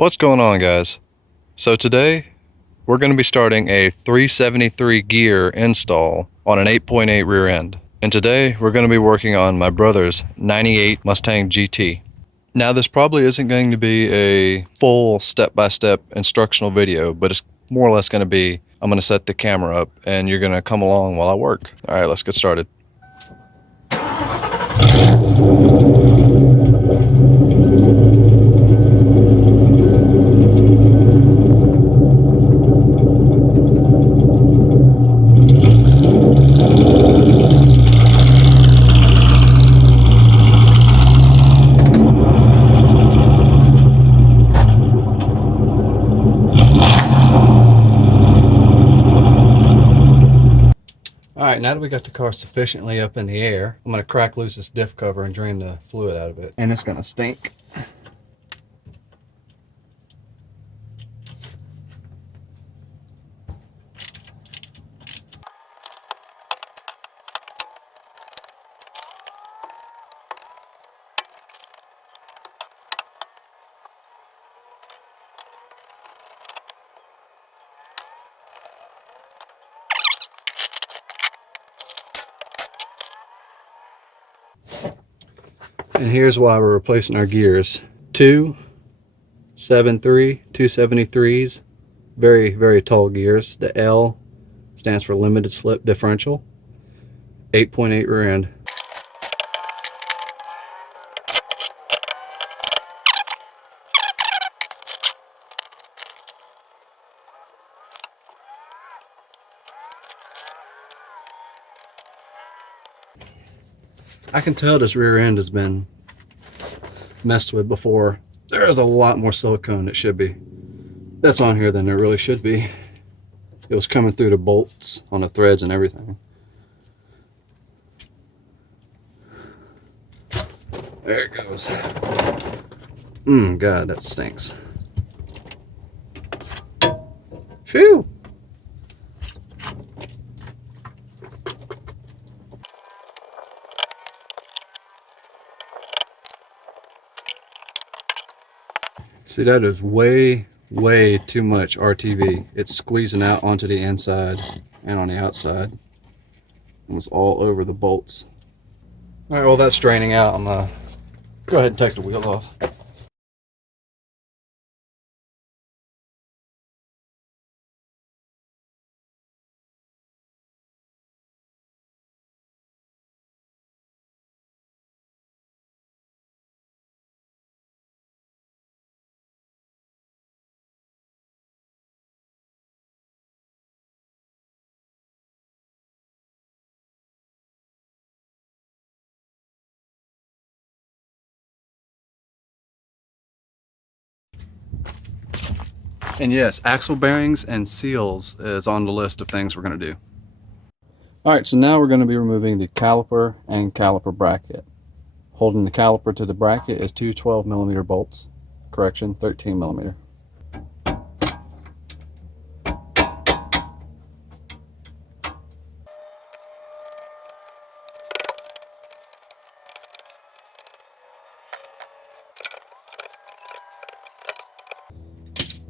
What's going on, guys? So today we're going to be starting a 373 gear install on an 8.8 rear end. And today we're going to be working on my brother's 98 Mustang GT. Now this probably isn't going to be a full step-by-step instructional video, but it's more or less going to be, I'm going to set the camera up and you're going to come along while I work. All right, let's get started. Alright, now that we got the car sufficiently up in the air, I'm going to crack loose this diff cover and drain the fluid out of it. And it's going to stink. And here's why we're replacing our gears. 273s, very, very tall gears. The L stands for limited slip differential. 8.8 rear end. I can tell this rear end has been messed with before. There is a lot more silicone that should be. That's on here than there really should be. It was coming through the bolts on the threads and everything. There it goes. God, that stinks. Phew! See, that is way too much RTV. It's squeezing out onto the inside and on the outside. Almost all over the bolts. Alright, well that's draining out. I'm gonna go ahead and take the wheel off. And yes, axle bearings and seals is on the list of things we're going to do. Alright, so now we're going to be removing the caliper and caliper bracket. Holding the caliper to the bracket is two 12mm bolts. Correction, 13mm.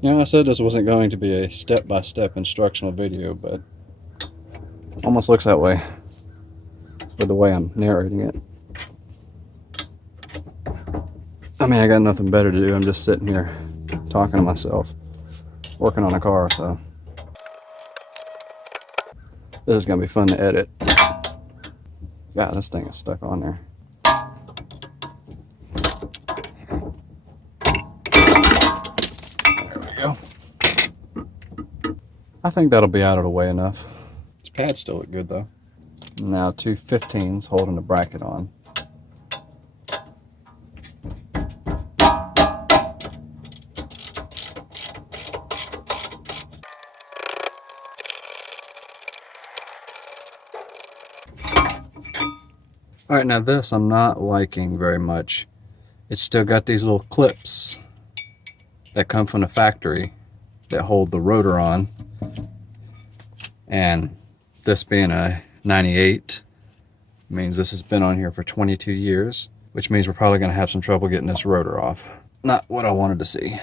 Yeah, I said this wasn't going to be a step-by-step instructional video, but almost looks that way with the way I'm narrating it. I mean, I got nothing better to do. I'm just sitting here talking to myself, working on a car, so this is going to be fun to edit. God, this thing is stuck on there. I think that'll be out of the way enough. This pads still look good though. Now two 15s holding the bracket on. Alright, now this I'm not liking very much. It's still got these little clips that come from the factory that hold the rotor on. And this being a 98 means this has been on here for 22 years, which means we're probably going to have some trouble getting this rotor off. Not what I wanted to see.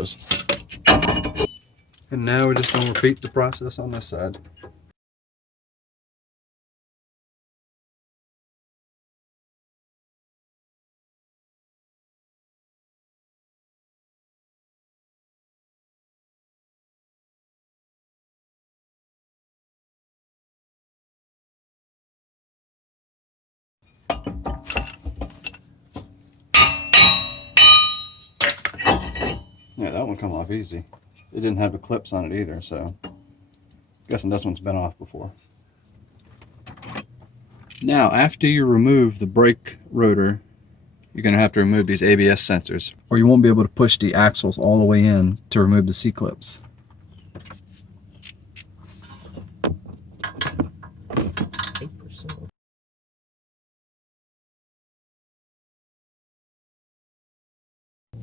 goes. And now we're just going to repeat the process on this side. Yeah, that one come off easy. It didn't have the clips on it either, so I'm guessing this one's been off before. Now, after you remove the brake rotor, you're going to have to remove these ABS sensors, or you won't be able to push the axles all the way in to remove the C-clips.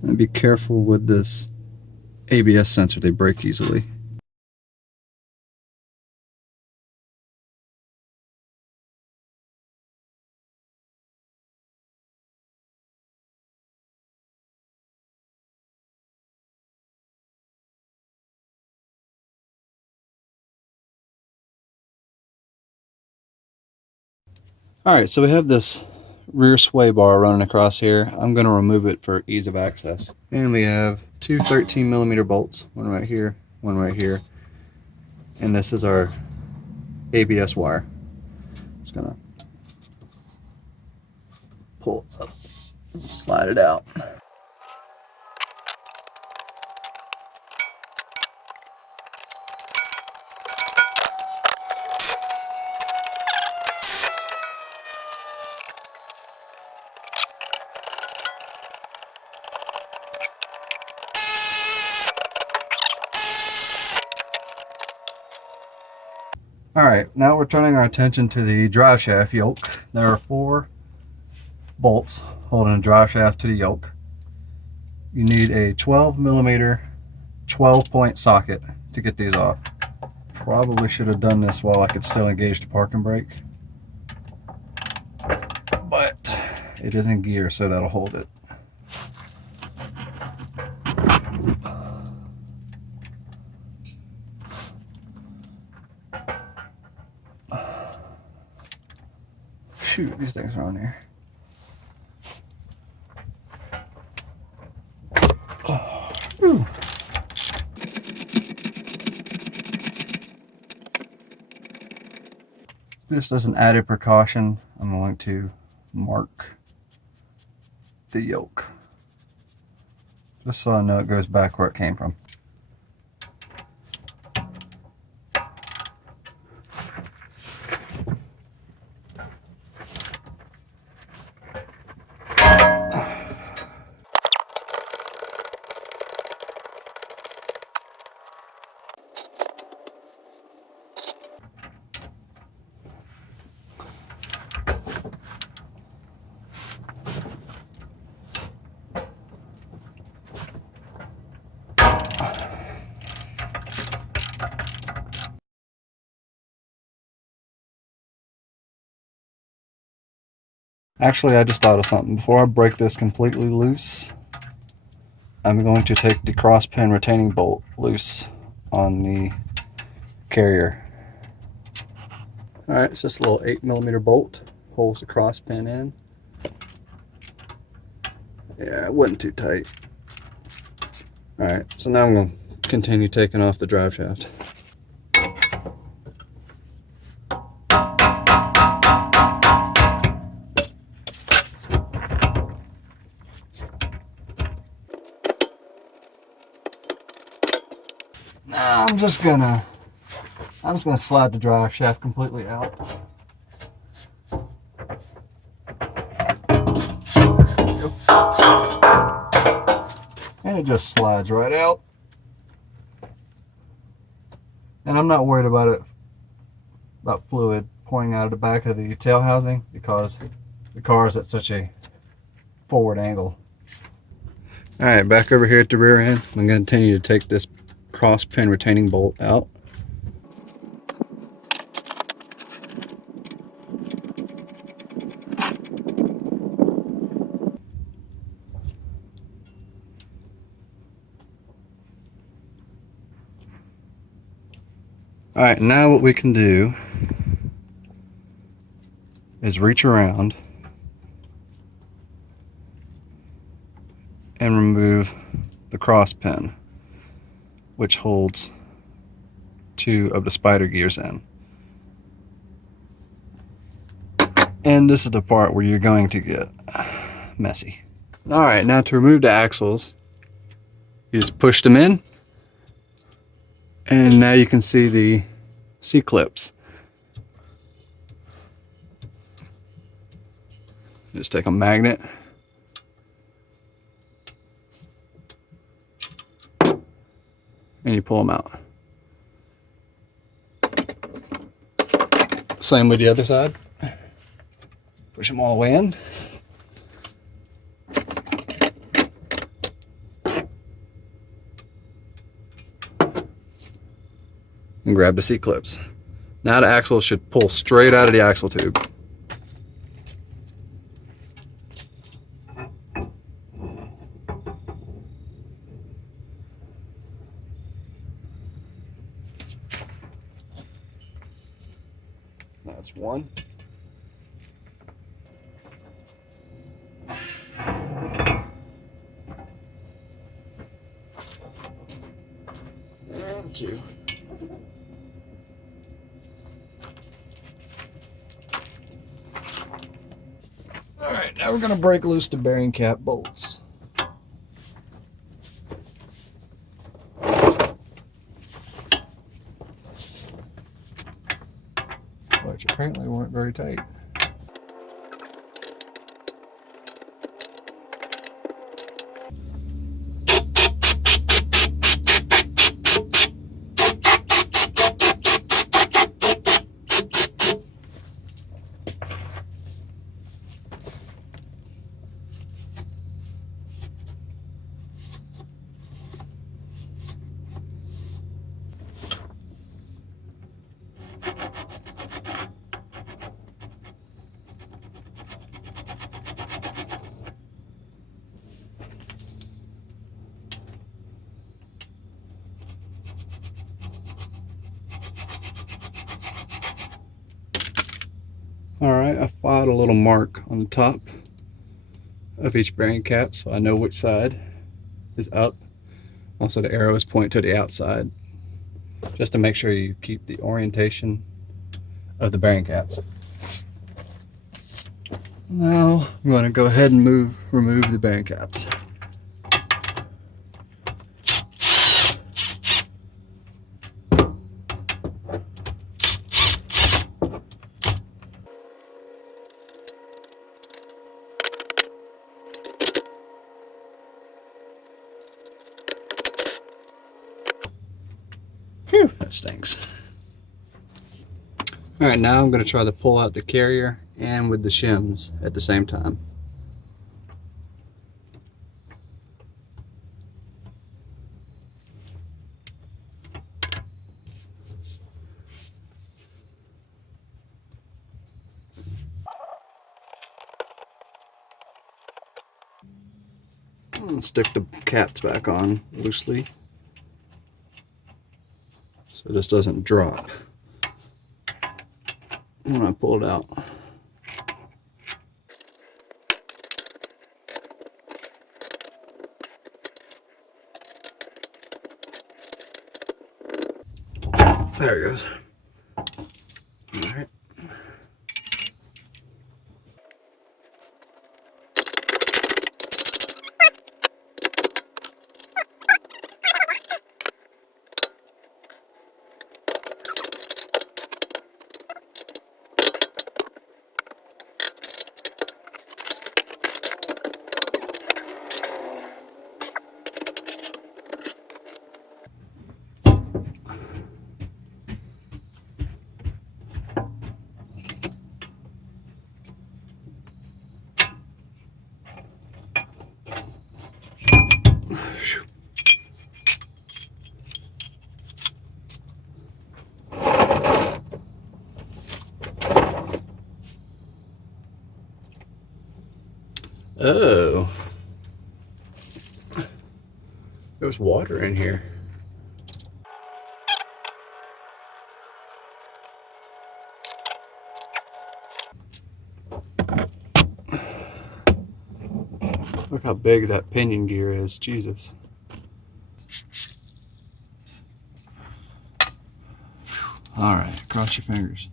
And be careful with this ABS sensor, they break easily. Alright, so we have this rear sway bar running across here. I'm going to remove it for ease of access. And we have two 13mm bolts, one right here, one right here. And this is our ABS wire. Just going to pull it up and slide it out. Alright, now we're turning our attention to the drive shaft yoke. There are 4 bolts holding a drive shaft to the yoke. You need a 12mm 12-point socket to get these off. Probably should have done this while I could still engage the parking brake, but it is in gear, so that'll hold it. Shoot, these things are on here. Oh. Just as an added precaution, I'm going to mark the yoke, just so I know it goes back where it came from. Actually, I just thought of something. Before I break this completely loose, I'm going to take the cross pin retaining bolt loose on the carrier. Alright, it's just a little 8mm bolt, holds the cross pin in. Yeah, it wasn't too tight. Alright, so now I'm going to continue taking off the drive shaft. Now I'm just gonna slide the drive shaft completely out. And it just slides right out. And I'm not worried about fluid pouring out of the back of the tail housing because the car is at such a forward angle. Alright, back over here at the rear end, I'm going to continue to take this cross pin retaining bolt out. All right, now what we can do is reach around and remove the cross pin, which holds 2 of the spider gears in. And this is the part where you're going to get messy. All right, now to remove the axles, you just push them in, and now you can see the C-clips. Just take a magnet and you pull them out. Same with the other side. Push them all the way in. And grab the C-clips. Now the axle should pull straight out of the axle tube. That's one. And two. All right, now we're going to break loose the bearing cap bolts. Which apparently weren't very tight. Alright, I filed a little mark on the top of each bearing cap so I know which side is up. Also, the arrows point to the outside, just to make sure you keep the orientation of the bearing caps. Now I'm going to go ahead and remove the bearing caps. Phew, that stinks. Alright, now I'm going to try to pull out the carrier and with the shims at the same time. Stick the caps back on loosely so this doesn't drop when I pull it out. There it goes. All right. Oh, there's water in here. Look how big that pinion gear is, Jesus. Alright, cross your fingers.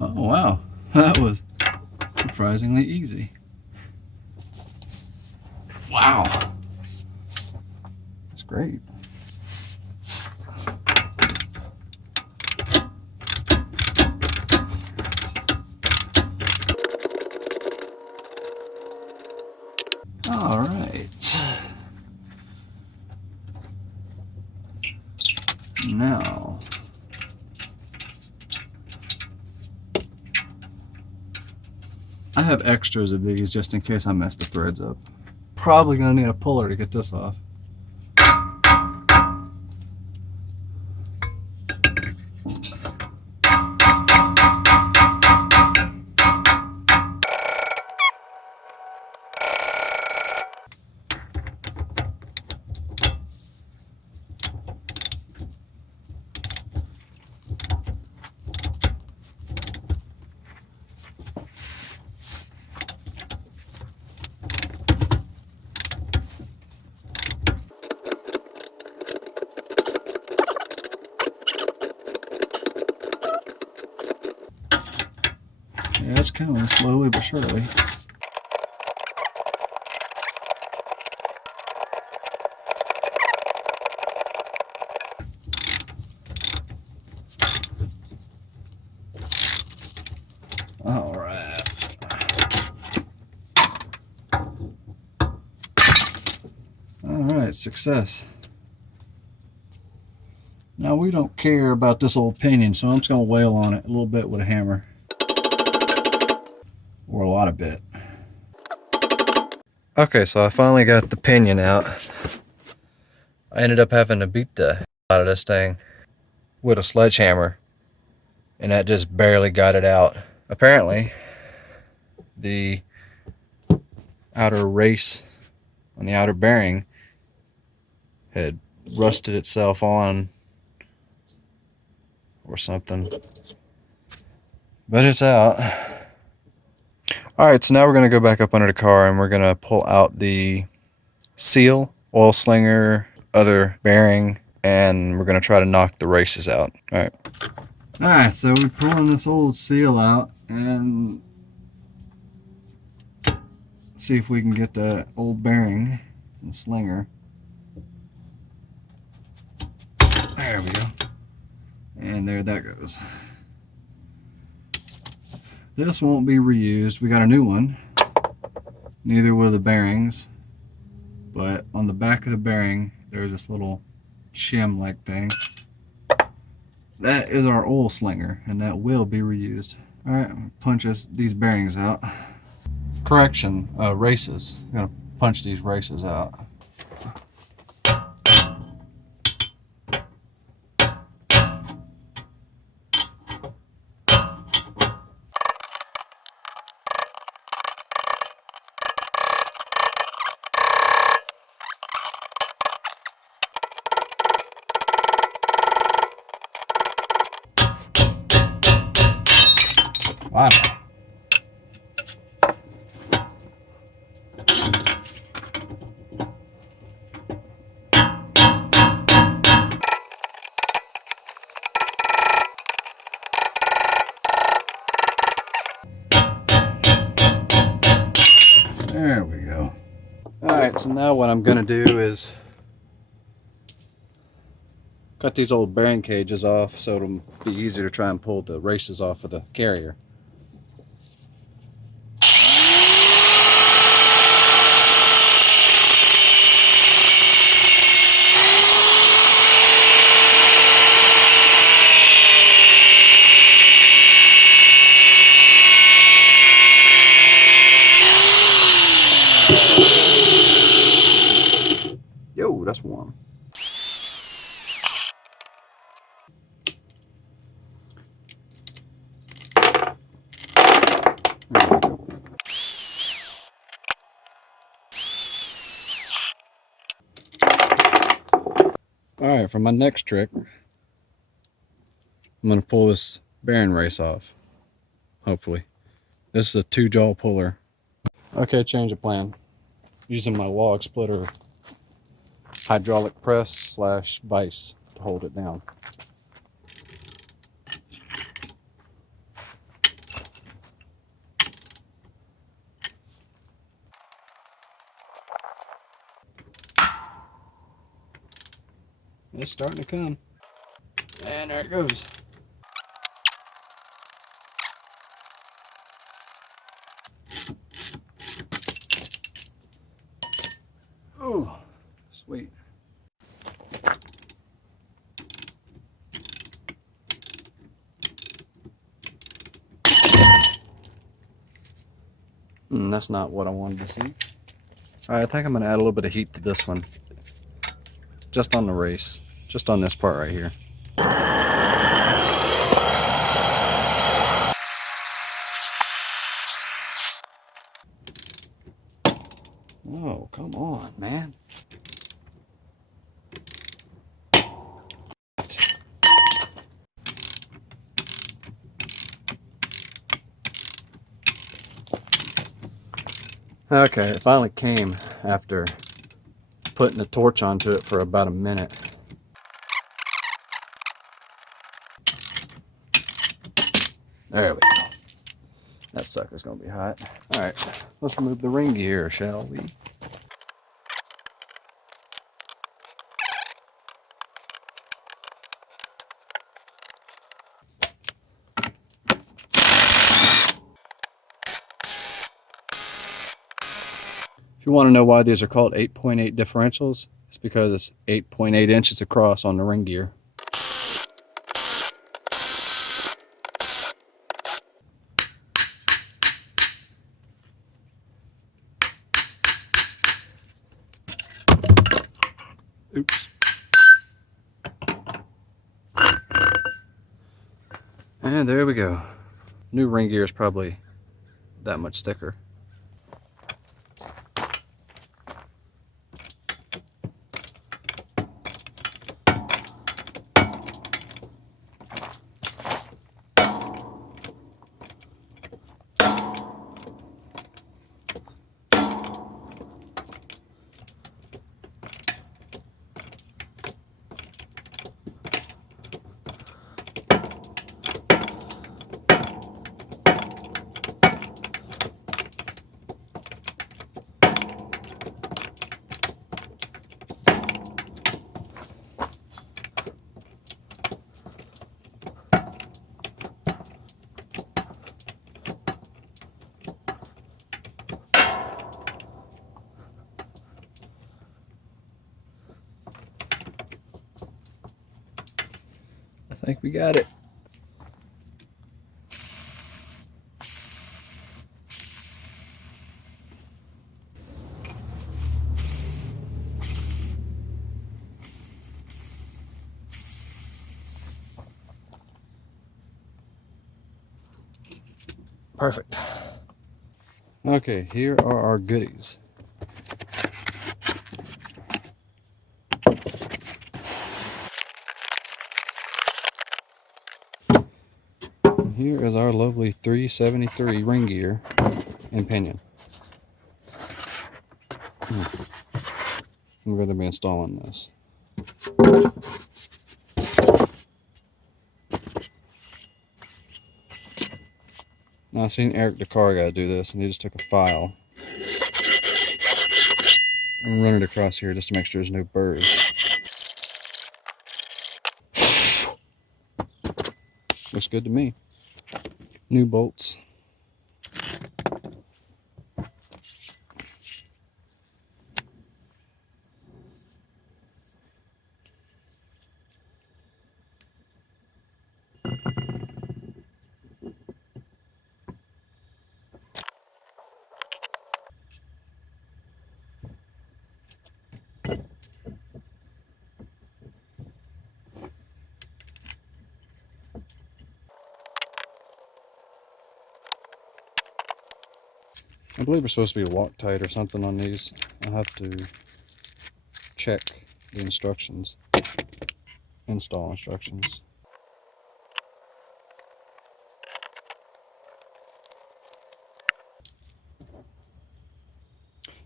Oh wow, that was surprisingly easy. Wow, that's great. All right, now I have extras of these just in case I mess the threads up. Probably gonna need a puller to get this off. Yeah, it's coming slowly but surely. All right. All right, success. Now we don't care about this old pinion, so I'm just gonna wail on it a little bit with a hammer. Or a lot of bit. Okay, so I finally got the pinion out. I ended up having to beat the out of this thing with a sledgehammer, and that just barely got it out. Apparently, the outer race on the outer bearing had rusted itself on or something. But it's out. Alright, so now we're going to go back up under the car and we're going to pull out the seal, oil slinger, other bearing, and we're going to try to knock the races out. Alright, so we're pulling this old seal out and see if we can get that old bearing and slinger. There we go. And there that goes. This won't be reused. We got a new one. Neither will the bearings. But on the back of the bearing, there's this little shim-like thing. That is our oil slinger, and that will be reused. Alright, punch these bearings out. Correction, races. I'm gonna punch these races out. Wow. There we go. Alright, so now what I'm going to do is cut these old bearing cages off so it'll be easier to try and pull the races off of the carrier. Yo, that's warm. Alright, for my next trick, I'm going to pull this bearing race off. Hopefully. This is a 2-jaw puller. Okay, change of plan. Using my log splitter hydraulic press / vise to hold it down. It's starting to come. And there it goes. Oh, sweet. That's not what I wanted to see. Alright, I think I'm going to add a little bit of heat to this one. Just on the race. Just on this part right here. Oh, come on, man. Okay, it finally came after putting the torch onto it for about a minute. There we go. That sucker's gonna be hot. Alright, let's remove the ring gear, shall we? If you want to know why these are called 8.8 differentials, it's because it's 8.8 inches across on the ring gear. Oops. And there we go. New ring gear is probably that much thicker. I think we got it. Perfect. Okay, here are our goodies. And here is our lovely 373 ring gear and pinion. I'm going to be installing this. Now, I seen Eric the car guy do this, and he just took a file and run it across here just to make sure there's no burrs. Looks good to me. New bolts. I believe there's supposed to be a Loctite or something on these. I'll have to check the instructions. install instructions.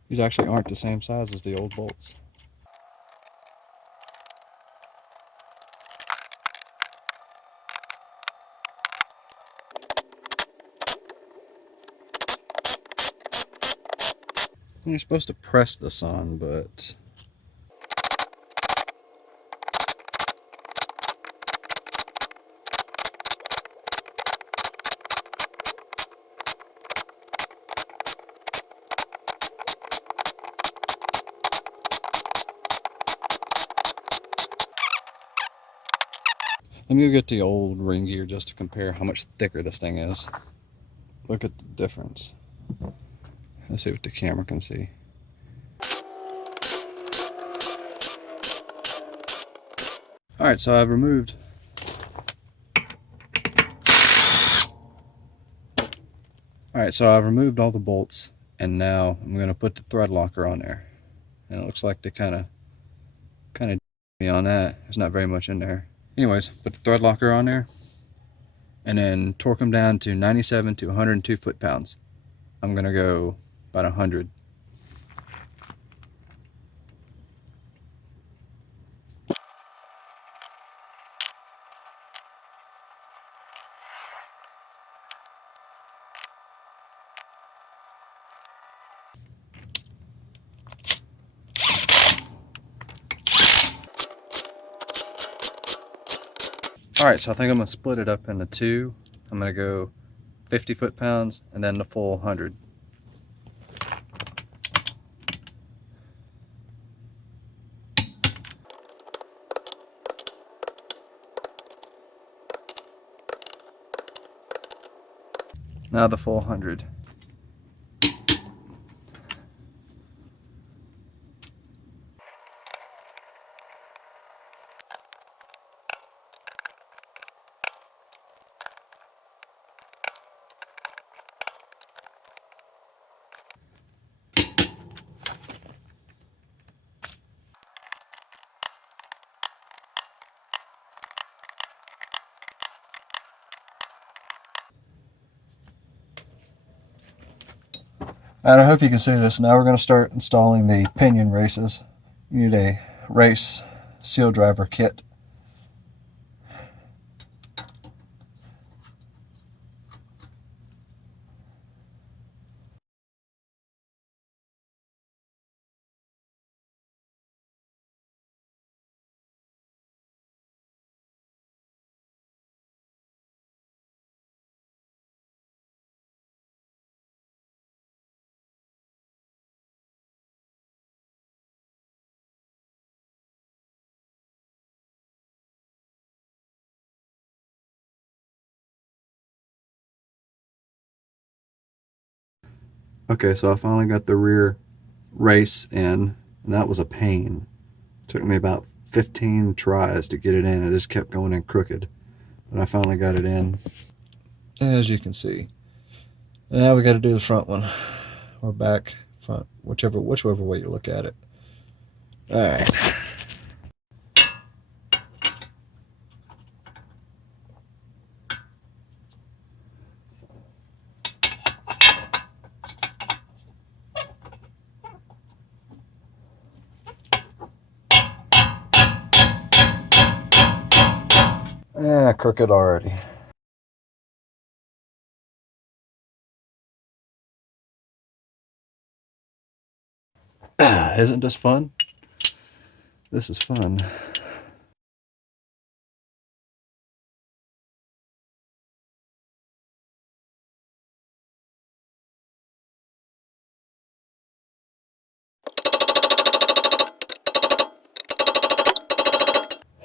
These actually aren't the same size as the old bolts. You're supposed to press this on, but let me go get the old ring gear just to compare how much thicker this thing is. Look at the difference. Let's see what the camera can see. Alright, so I've removed all the bolts, and now I'm going to put the thread locker on there. And it looks like they kind of me on that. There's not very much in there. Anyways, put the thread locker on there, and then torque them down to 97 to 102 foot-pounds. I'm going to go about 100. Alright, so I think I'm going to split it up into two. I'm going to go 50 foot-pounds and then the full 100. Now the full 100. Alright, I hope you can see this. Now we're going to start installing the pinion races. You need a race seal driver kit. Okay, so I finally got the rear race in, and that was a pain. Took me about 15 tries to get it in. It just kept going in crooked. But I finally got it in, as you can see. Now we got to do the front one, or back, front, whichever way you look at it. Alright. Crooked already. Isn't this fun? This is fun.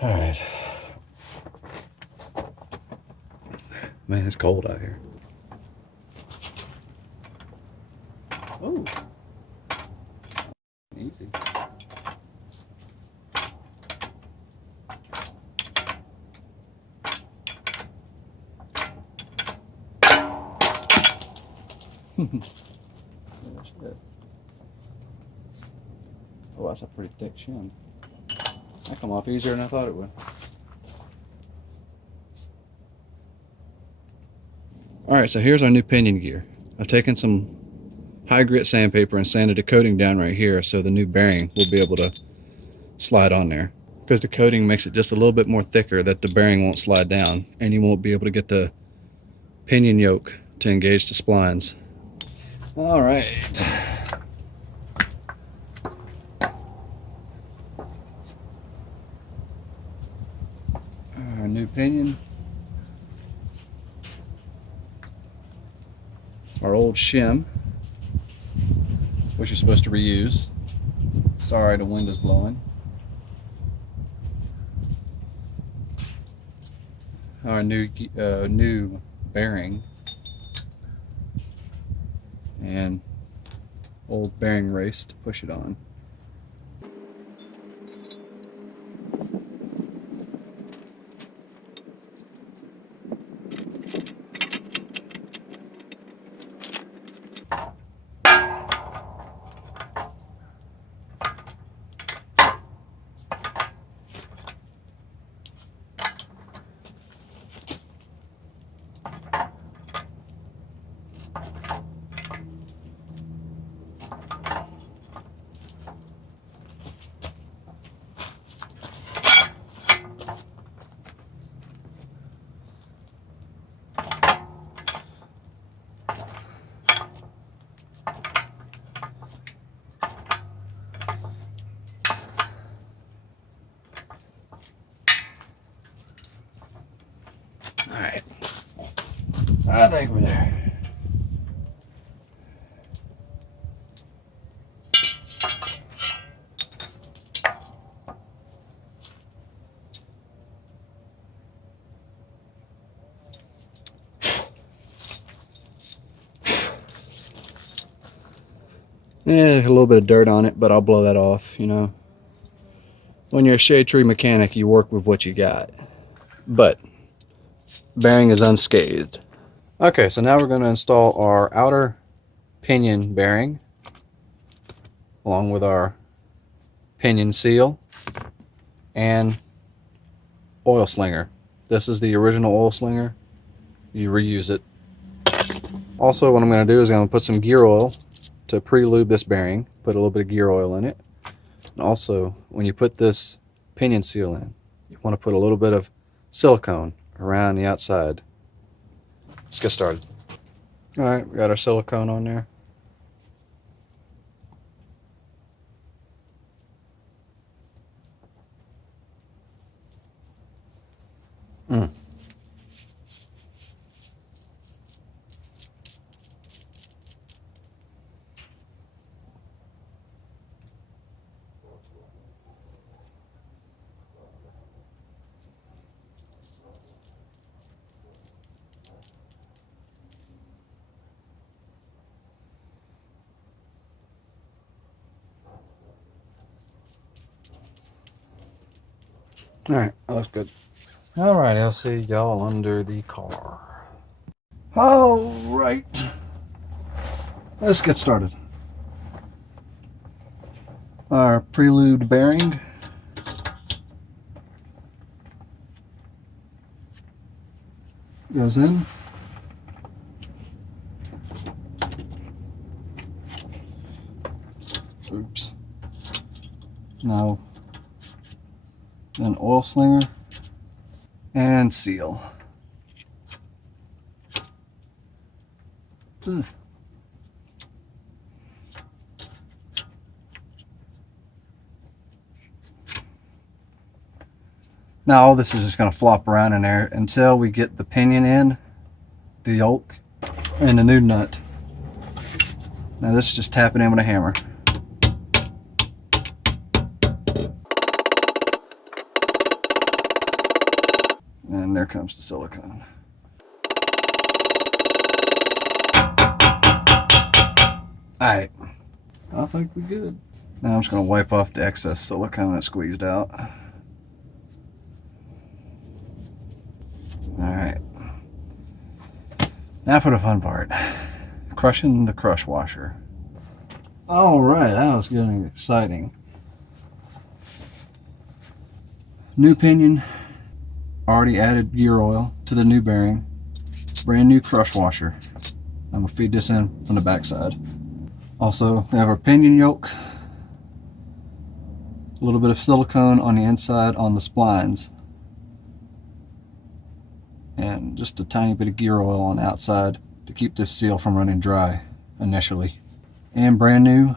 Alright. Man, it's cold out here. Oh. Easy. Oh, that's a pretty thick shim. That come off easier than I thought it would. Alright, so here's our new pinion gear. I've taken some high grit sandpaper and sanded the coating down right here so the new bearing will be able to slide on there. Because the coating makes it just a little bit more thicker that the bearing won't slide down and you won't be able to get the pinion yoke to engage the splines. Alright. Our new pinion. Our old shim, which you're supposed to reuse. Sorry, the wind is blowing. Our new bearing and old bearing race to push it on. Alright, I think we're there. Yeah, a little bit of dirt on it, but I'll blow that off, you know. When you're a shade tree mechanic, you work with what you got. But bearing is unscathed. Okay, so now we're going to install our outer pinion bearing along with our pinion seal and oil slinger. This is the original oil slinger. You reuse it. Also, what I'm going to do is I'm going to put some gear oil to pre-lube this bearing. Put a little bit of gear oil in it. And also, when you put this pinion seal in, you want to put a little bit of silicone around the outside. Let's get started. Alright, we got our silicone on there. Alright, that looks good. Alright, I'll see y'all under the car. Alright, let's get started. Our prelude bearing. Goes in. Oops. Now, then oil slinger and seal. Now all this is just going to flop around in there until we get the pinion in, the yoke, and the new nut. Now this is just tapping in with a hammer. And there comes the silicone. Alright, I think we're good. Now I'm just going to wipe off the excess silicone that squeezed out. Alright. Now for the fun part. Crushing the crush washer. Alright, that was getting exciting. New pinion. Already added gear oil to the new bearing. Brand new crush washer. I'm gonna feed this in from the backside. Also, we have our pinion yoke. A little bit of silicone on the inside on the splines. And just a tiny bit of gear oil on the outside to keep this seal from running dry initially. And brand new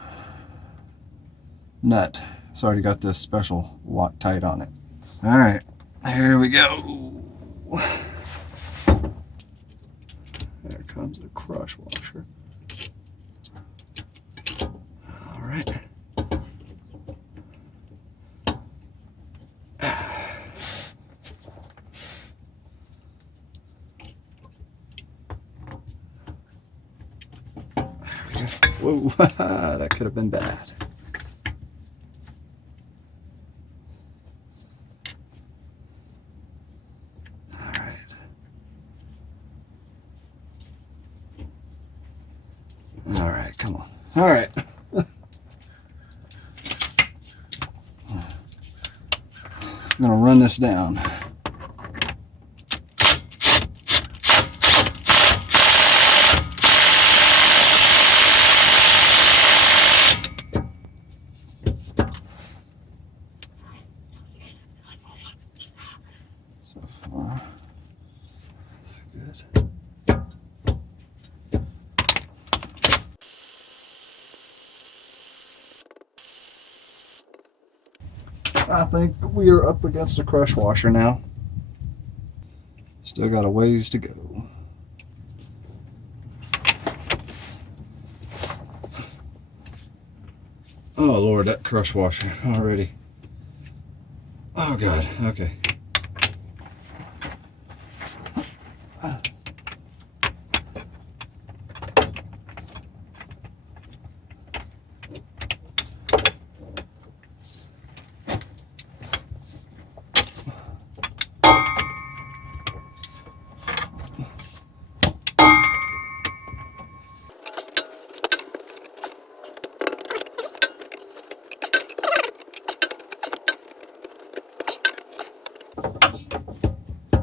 nut. It's already got this special Loctite on it. Alright, here we go. There comes the crush washer. Alright. Whoa, that could have been bad. Alright. Alright, come on. Alright. I'm gonna run this down. So far, good. I think we are up against a crush washer now. Still got a ways to go. Oh Lord, that crush washer already. Oh God, okay.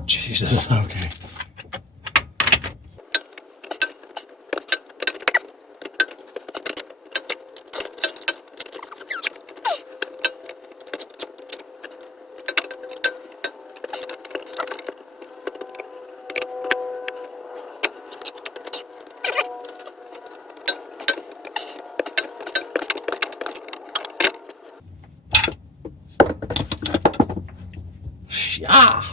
Jesus, okay. Yeah.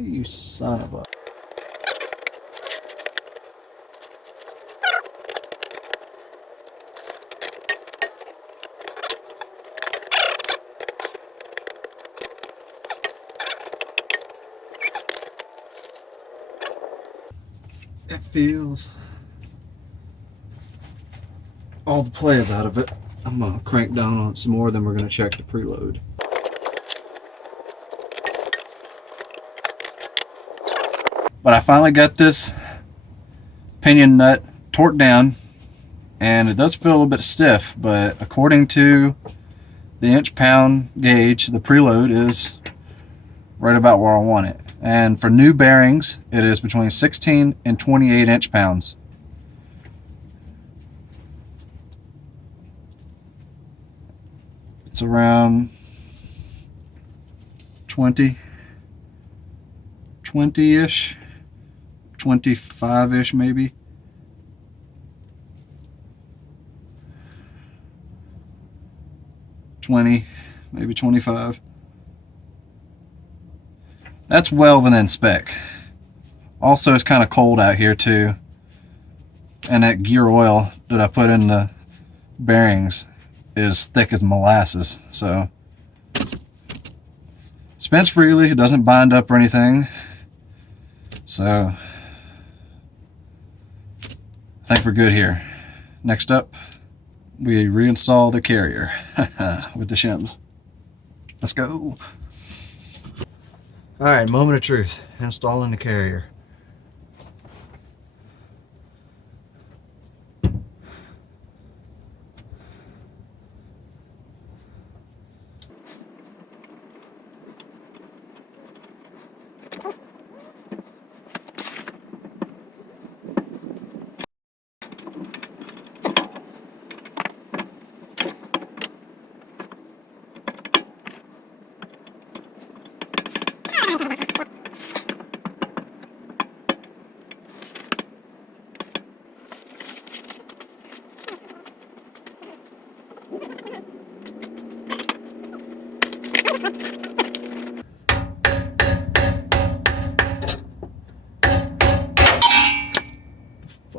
You son of a... It feels all the play is out of it. I'm gonna crank down on it some more, then we're gonna check the preload. But I finally got this pinion nut torqued down, and it does feel a little bit stiff, but according to the inch-pound gauge, the preload is right about where I want it. And for new bearings, it is between 16 and 28 inch-pounds. It's around 20-ish, 25-ish maybe. Maybe 25. That's well within spec. Also, it's kind of cold out here too, and that gear oil that I put in the bearings is thick as molasses, so it's spins freely, it doesn't bind up or anything. So I think we're good here. Next up, we reinstall the carrier with the shims. Let's go. All right, moment of truth. Installing the carrier.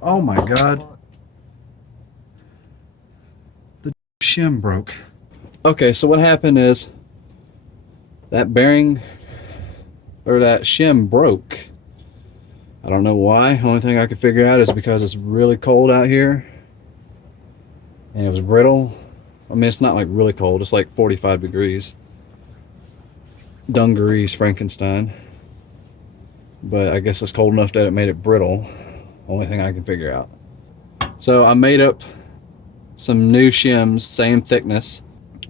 Oh my God. The shim broke. Okay, so what happened is that bearing or that shim broke. I don't know why. Only thing I could figure out is because it's really cold out here and it was brittle. I mean, it's not like really cold, it's like 45 degrees. Dungarees, Frankenstein. But I guess it's cold enough that it made it brittle. Only thing I can figure out. So I made up some new shims, same thickness,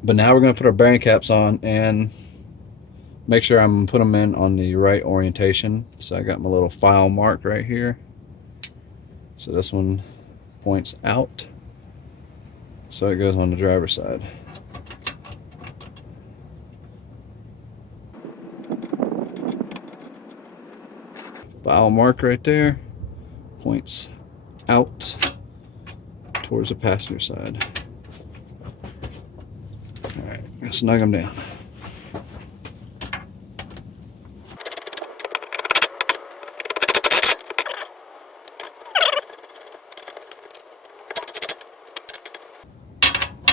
but now we're going to put our bearing caps on and make sure I'm put them in on the right orientation. So I got my little file mark right here. So this one points out, so it goes on the driver's side. File mark right there points out towards the passenger side. All right, I'm gonna snug them down.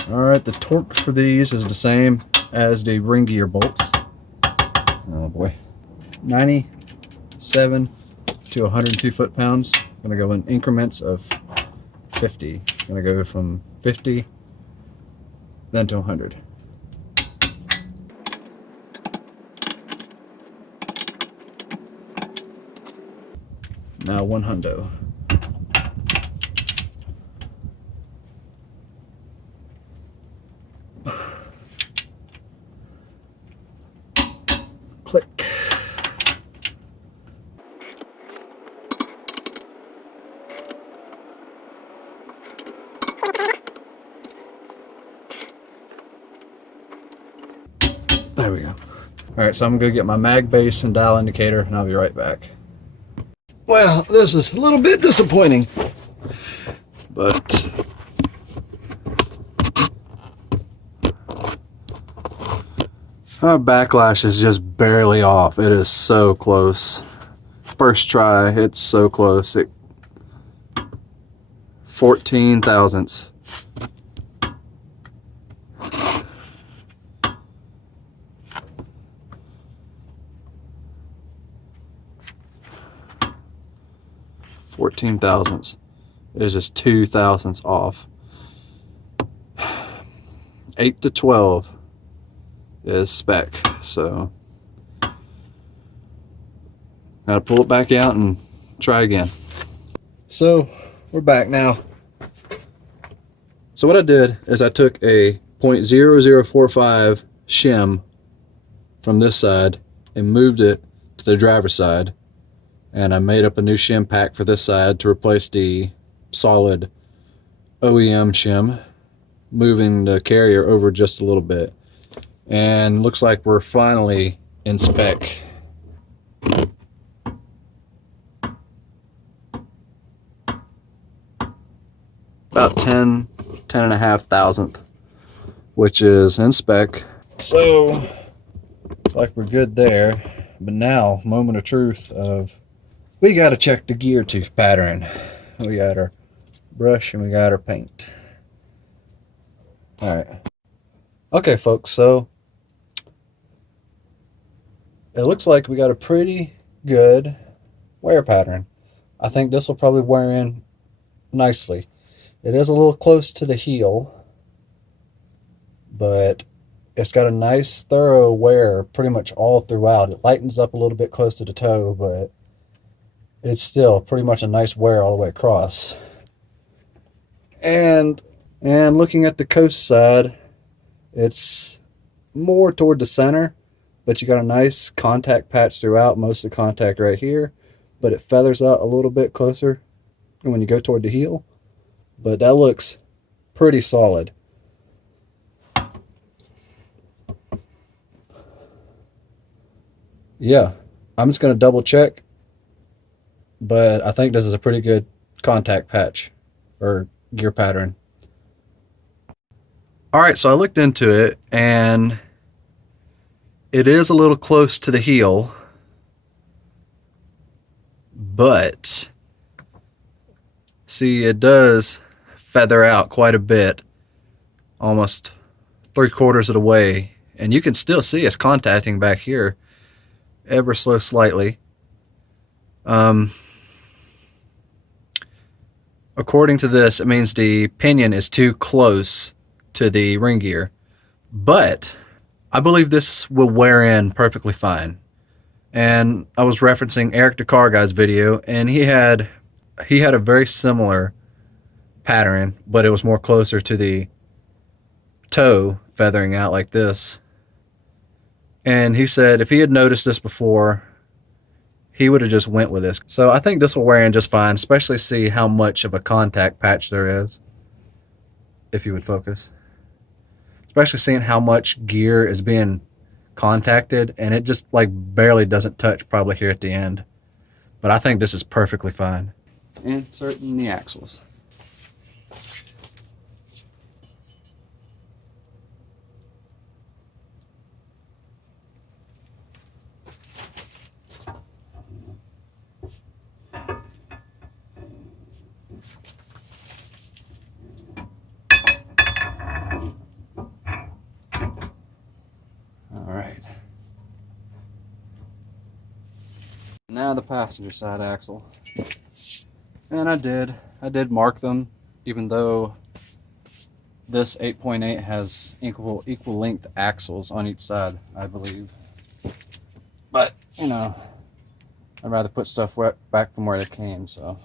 All right, the torque for these is the same as the ring gear bolts. Oh boy, 97 to 102 foot-pounds. I'm gonna go in increments of 50. I'm gonna go from 50, then to 100. Now 100. Click. There we go. All right, so I'm gonna go get my mag base and dial indicator, and I'll be right back. Well, this is a little bit disappointing, but our backlash is just barely off. It is so close. First try, it's so close. 14 thousandths. It is just 2 thousandths off. 8 to 12 is spec, so gotta pull it back out and try again. So we're back now. So what I did is I took a .0045 shim from this side and moved it to the driver's side, and I made up a new shim pack for this side to replace the solid OEM shim, moving the carrier over just a little bit. And looks like we're finally in spec. About 10 and a half thousandth, which is in spec. So looks like we're good there. But now, moment of truth of, we got to check the gear tooth pattern. We got our brush and we got our paint. All right. Okay, folks, so it looks like we got a pretty good wear pattern. I think this will probably wear in nicely. It is a little close to the heel, but it's got a nice thorough wear pretty much all throughout. It lightens up a little bit close to the toe, but it's still pretty much a nice wear all the way across. And looking at the coast side, it's more toward the center, but you got a nice contact patch throughout, most of the contact right here, but it feathers out a little bit closer when you go toward the heel. But that looks pretty solid. Yeah, I'm just going to double check, but I think this is a pretty good contact patch or gear pattern. All right, so I looked into it, and it is a little close to the heel, but see, it does feather out quite a bit, almost 3/4 of the way, and you can still see it's contacting back here ever so slightly. According to this, it means the pinion is too close to the ring gear, but I believe this will wear in perfectly fine. And I was referencing Eric the Car Guy's video, and he had a very similar pattern, but it was more closer to the toe feathering out like this. And he said if he had noticed this before, he would have just went with this. So I think this will wear in just fine, especially see how much of a contact patch there is, if you would focus. Especially seeing how much gear is being contacted, and it just like barely doesn't touch probably here at the end. But I think this is perfectly fine. Inserting the axles. Alright. Now the passenger side axle. And I did mark them, even though this 8.8 has equal length axles on each side, I believe. But, you know, I'd rather put stuff back from where they came, so.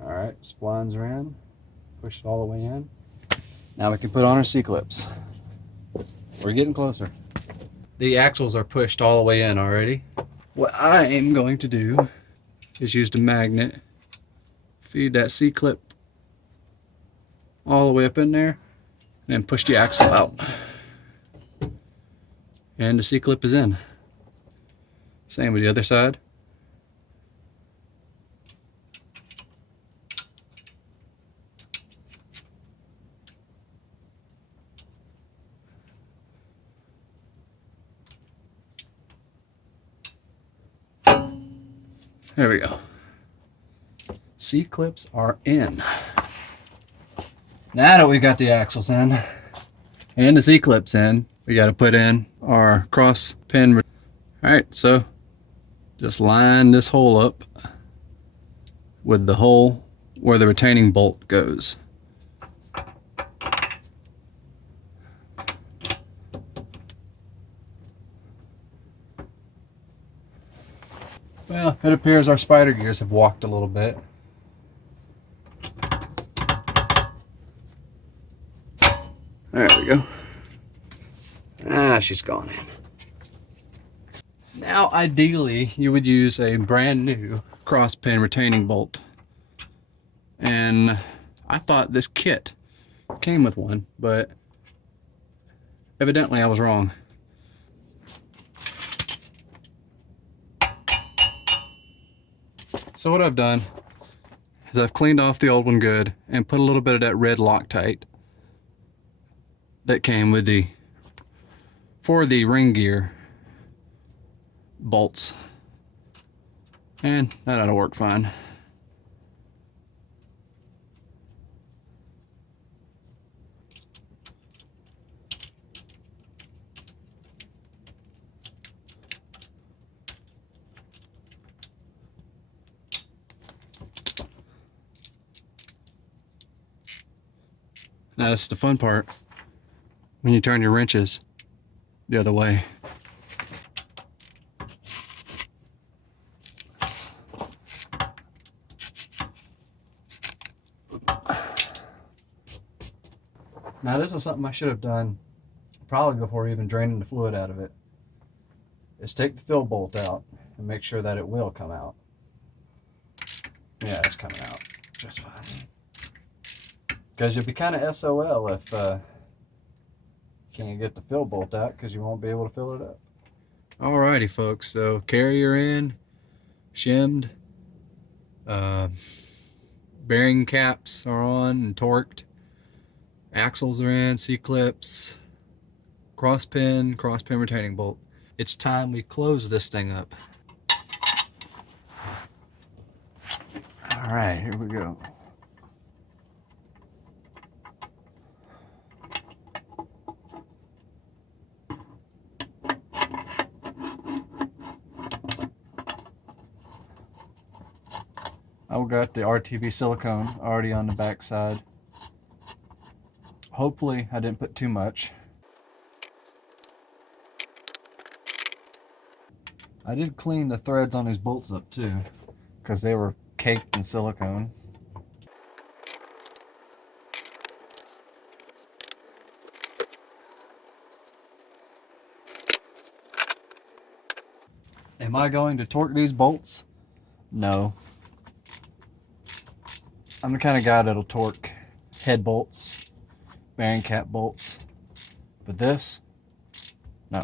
Alright, splines are in. Push it all the way in. Now we can put on our C-clips. We're getting closer. The axles are pushed all the way in already. What I am going to do is use the magnet, feed that C-clip all the way up in there, and then push the axle out. And the C-clip is in. Same with the other side. There we go. C-clips are in. Now that we've got the axles in and the C-clips in, we got to put in our cross pin. Alright, so just line this hole up with the hole where the retaining bolt goes. Well, it appears our spider gears have walked a little bit. There we go. Ah, she's gone in. Now, ideally, you would use a brand new cross pin retaining bolt. And I thought this kit came with one, but evidently I was wrong. So what I've done is I've cleaned off the old one good and put a little bit of that red Loctite that came with the for the ring gear bolts, and that ought to work fine. Now that's the fun part, when you turn your wrenches the other way. Now this is something I should have done probably before even draining the fluid out of it, is take the fill bolt out and make sure that it will come out. Yeah, it's coming out just fine. Because you'll be kind of SOL if you can't get the fill bolt out, because you won't be able to fill it up. Alrighty folks, so carrier in, shimmed, bearing caps are on and torqued, axles are in, C-clips, cross pin retaining bolt. It's time we close this thing up. Alright, here we go. I've got the RTV silicone already on the back side. Hopefully I didn't put too much. I did clean the threads on these bolts up too, because they were caked in silicone. Am I going to torque these bolts? No. I'm the kind of guy that'll torque head bolts, bearing cap bolts, but this, no.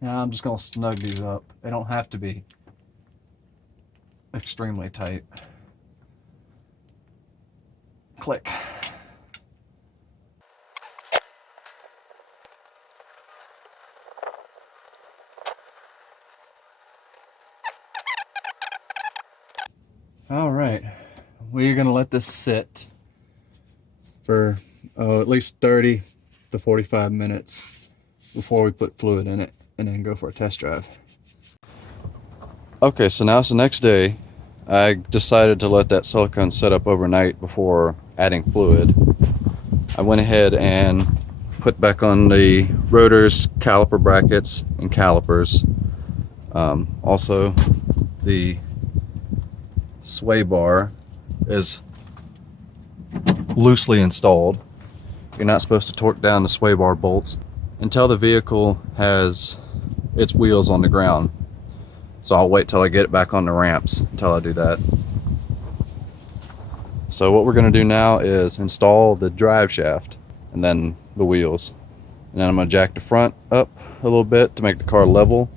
Now I'm just going to snug these up. They don't have to be extremely tight. Click. All right, we're going to let this sit for at least 30 to 45 minutes before we put fluid in it, and then go for a test drive. Okay, so now it's the next day. I decided to let that silicone set up overnight before adding fluid. I went ahead and put back on the rotors, caliper brackets, and calipers. Also, the sway bar is loosely installed. You're not supposed to torque down the sway bar bolts until the vehicle has its wheels on the ground. So I'll wait till I get it back on the ramps until I do that. So what we're going to do now is install the drive shaft and then the wheels. And then I'm going to jack the front up a little bit to make the car level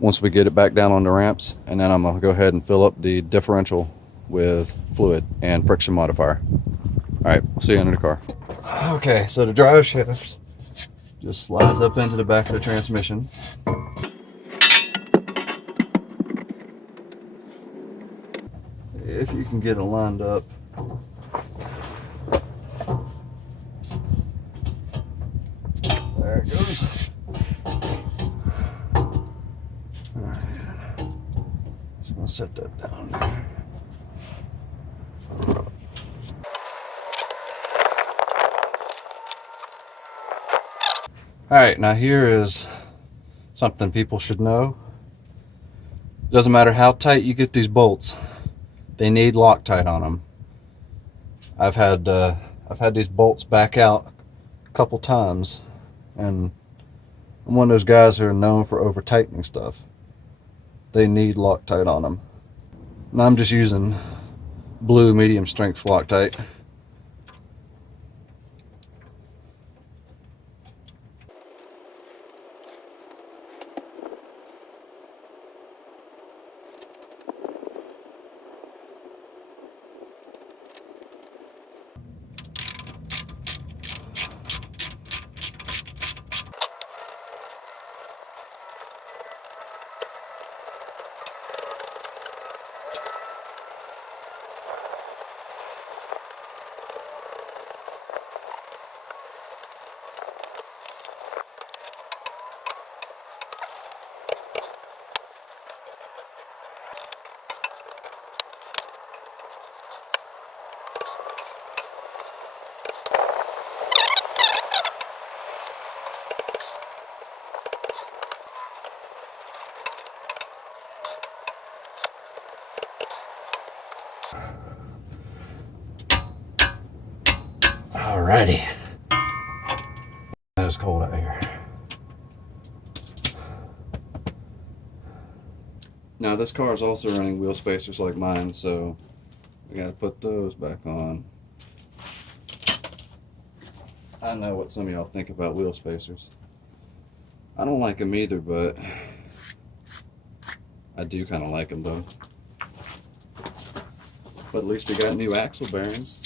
once we get it back down on the ramps. And then I'm going to go ahead and fill up the differential with fluid and friction modifier. Alright, we'll see you under the car. Okay, so the drive shaft just slides up into the back of the transmission. If you can get it lined up. There it goes. Alright. Just gonna set that down there. Alright, now here is something people should know. It doesn't matter how tight you get these bolts, they need Loctite on them. I've had these bolts back out a couple times, and I'm one of those guys who are known for over tightening stuff. They need Loctite on them. And I'm just using blue medium strength Loctite. Alrighty. It's cold out here. Now this car is also running wheel spacers like mine, so we gotta put those back on. I know what some of y'all think about wheel spacers. I don't like them either, but I do kind of like them though. But at least we got new axle bearings.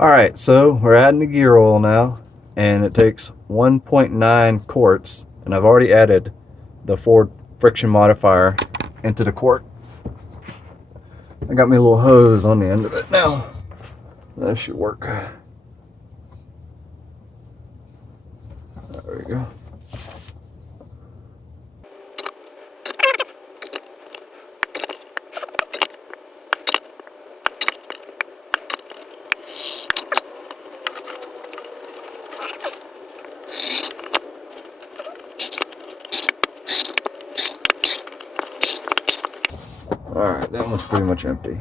Alright, so we're adding the gear oil now, and it takes 1.9 quarts, and I've already added the Ford friction modifier into the quart. I got me a little hose on the end of it now. That should work. There we go. Alright, that one's pretty much empty.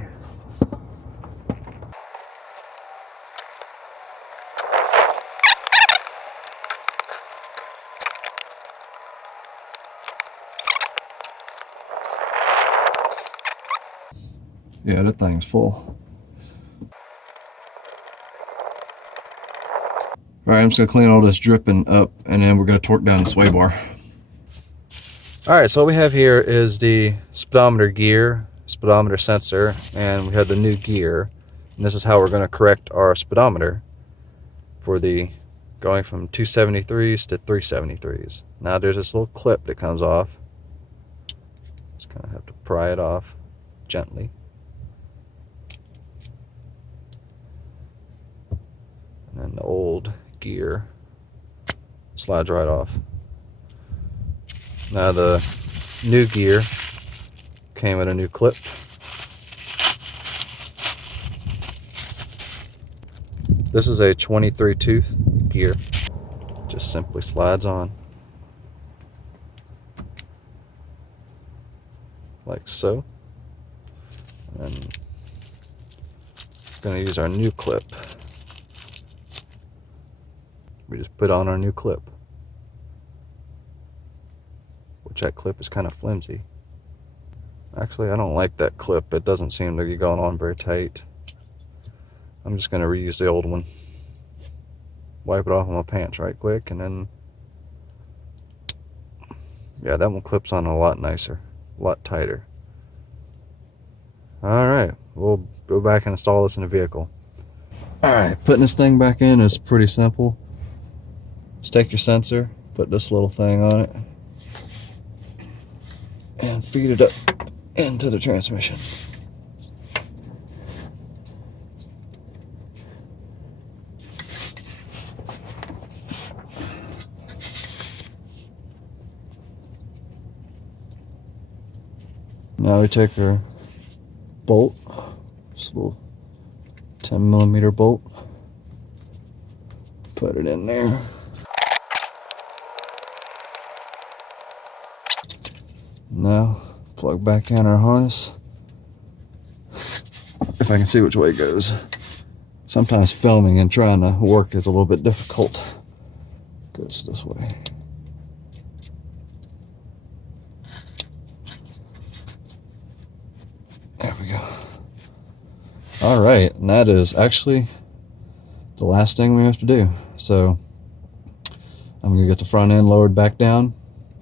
Yeah, that thing's full. Alright, I'm just going to clean all this dripping up, and then we're going to torque down the sway bar. Alright, so what we have here is the speedometer gear, speedometer sensor, and we have the new gear. And this is how we're going to correct our speedometer for the going from 273s to 373s. Now there's this little clip that comes off. Just kind of have to pry it off gently. And then the old gear slides right off. Now the new gear came with a new clip. This is a 23 tooth gear. Just simply slides on. Like so. And we're going to use our new clip. We just put on our new clip. Which that clip is kind of flimsy. Actually, I don't like that clip. It doesn't seem to be going on very tight. I'm just going to reuse the old one. Wipe it off on my pants right quick, and then yeah, that one clips on a lot nicer. a lot tighter. Alright, we'll go back and install this in the vehicle. Alright, putting this thing back in is pretty simple. Just take your sensor, put this little thing on it, and feed it up into the transmission. Now we take our bolt, just a little 10mm bolt, put it in there. Now plug back in our harness. If I can see which way it goes. Sometimes filming and trying to work is a little bit difficult. Goes this way. There we go. Alright, and that is actually the last thing we have to do. So I'm going to get the front end lowered back down,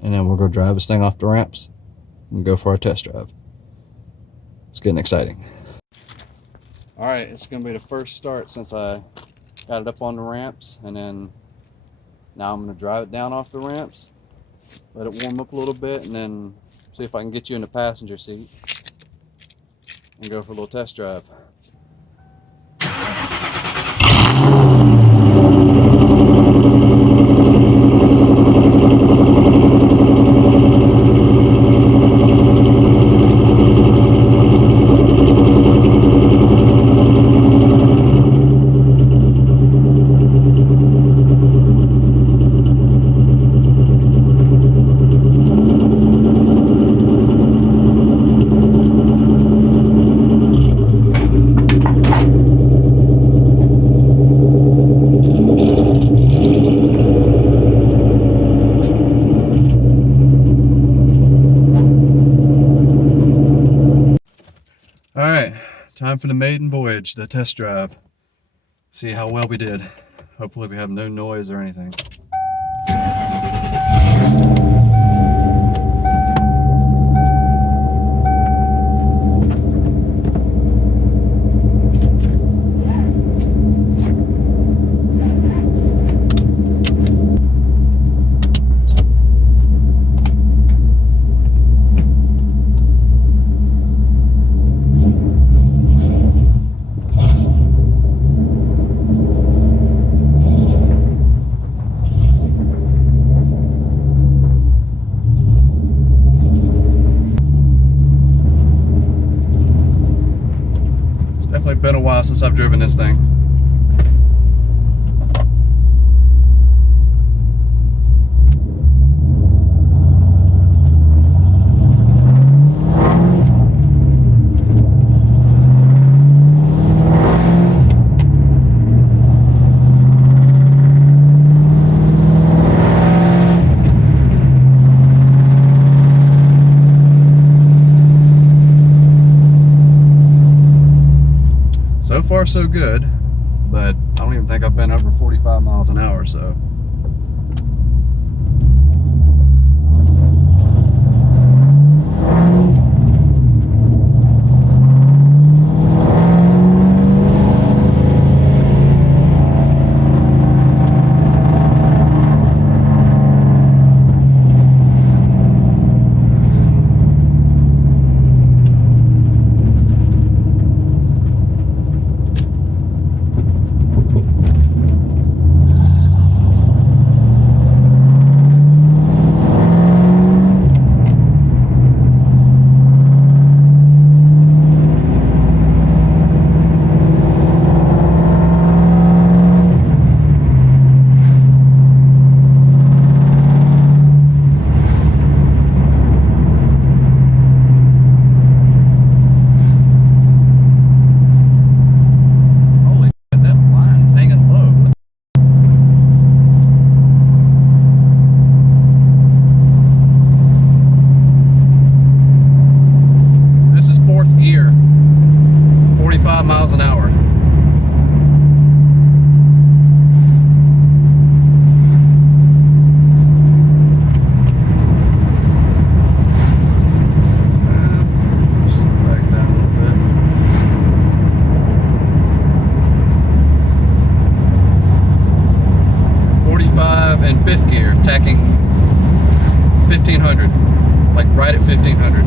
and then we're going to drive this thing off the ramps and go for our test drive. It's getting exciting. Alright, it's going to be the first start since I got it up on the ramps, and then now I'm going to drive it down off the ramps, let it warm up a little bit, and then see if I can get you in the passenger seat and go for a little test drive. Alright, time for the maiden voyage, the test drive. See how well we did. Hopefully we have no noise or anything. Definitely been a while since I've driven this thing. So far so good, but I don't even think I've been over 45 miles an hour, so. 1500, like right at 1500.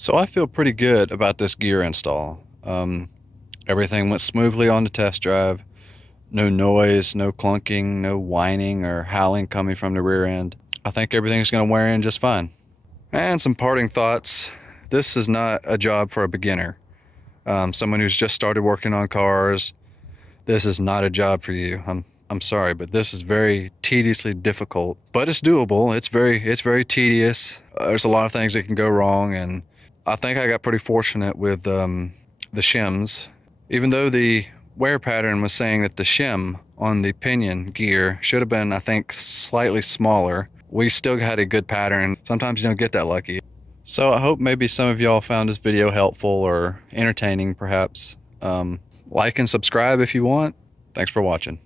So I feel pretty good about this gear install. Everything went smoothly on the test drive. No noise, no clunking, no whining or howling coming from the rear end. I think everything's going to wear in just fine. And some parting thoughts. This is not a job for a beginner. Someone who's just started working on cars, this is not a job for you. I'm sorry, but this is very tediously difficult, but it's doable. It's very tedious. There's a lot of things that can go wrong, and I think I got pretty fortunate with the shims. Even though the wear pattern was saying that the shim on the pinion gear should have been, I think, slightly smaller, we still had a good pattern. Sometimes you don't get that lucky. So I hope maybe some of y'all found this video helpful or entertaining, perhaps. Like and subscribe if you want. Thanks for watching.